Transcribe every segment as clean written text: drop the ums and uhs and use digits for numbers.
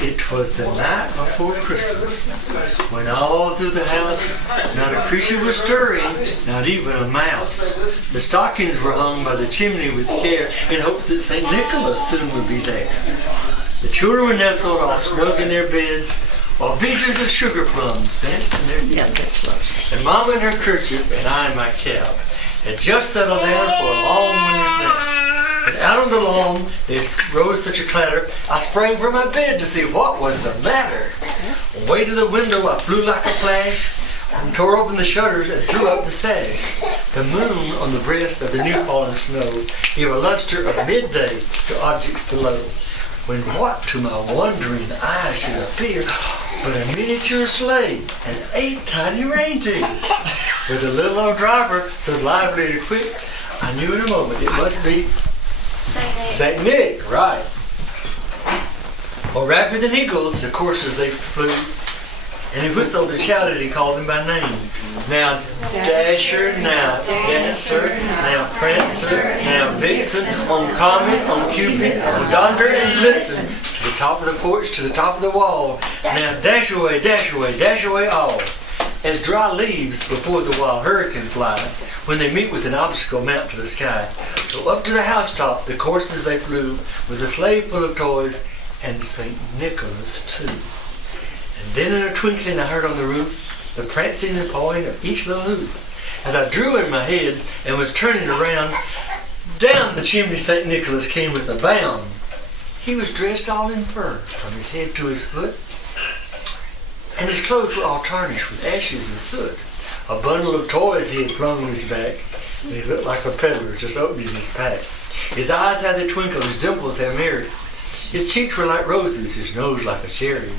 It was the night before Christmas, when all through the house not a creature was stirring, not even a mouse. The stockings were hung by the chimney with care, in hopes that St. Nicholas soon would be there. The children were nestled all snug in their beds, while visions of sugar plums danced in their necks. And Mama in her kerchief and I in my cap had just settled down for a long winter's nap. And out on the lawn there rose such a clatter, I sprang from my bed to see what was the matter. Away to the window I flew like a flash, and tore open the shutters and threw up the sash. The moon on the breast of the new fallen snow gave a luster of midday to objects below, when what to my wondering eye should appear but a miniature sleigh and 8 tiny reindeer. With a little old driver so lively and quick, I knew in a moment it must be St. Nick, right. More rapid than eagles, the coursers they flew, and he whistled and shouted and called them by name. Now Dasher, now Dancer, now Prancer, now Vixen, on Comet, on Cupid, on Donder and Blitzen, to the top of the porch, to the top of the wall. Now dash away all, as dry leaves before the wild hurricane fly, when they meet with an obstacle mount to the sky. So up to the housetop the coursers they flew, with a sleigh full of toys, and St. Nicholas too. And then in a twinkling I heard on the roof the prancing and pawing of each little hoof. As I drew in my head and was turning around, down the chimney St. Nicholas came with a bound. He was dressed all in fur, from his head to his foot, and his clothes were all tarnished with ashes and soot. A bundle of toys he had flung on his back, and he looked like a peddler just opening his pack. His eyes had the twinkle, his dimples had merit. His cheeks were like roses, his nose like a cherry.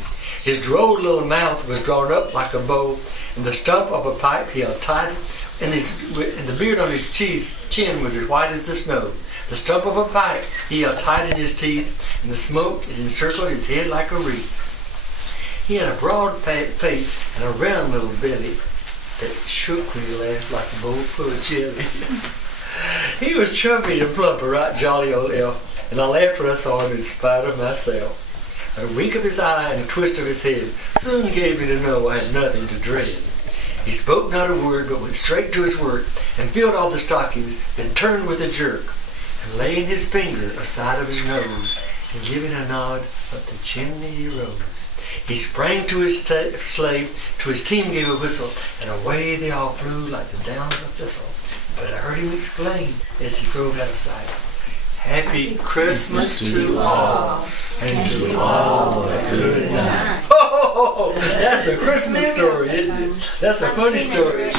His droll little mouth was drawn up like a bow, and the stump of a pipe he held tight, and the beard on his chin was as white as the snow. The stump of a pipe he held tight in his teeth, and the smoke it encircled his head like a wreath. He had a broad face and a round little belly that shook when he laughed like a bowl full of jelly. He was chubby and plump, a right jolly old elf, and I laughed when I saw him in spite of myself. A wink of his eye and a twist of his head soon gave me to know I had nothing to dread. He spoke not a word, but went straight to his work, and filled all the stockings, then turned with a jerk, and laying his finger aside of his nose, and giving a nod, up the chimney he rose. He sprang to his sleigh, to his team gave a whistle, and away they all flew like the down of a thistle. But I heard him exclaim as he drove out of sight, "Happy Christmas to all, and to all a good night." Oh, that's the Christmas story, isn't it? That's a funny story.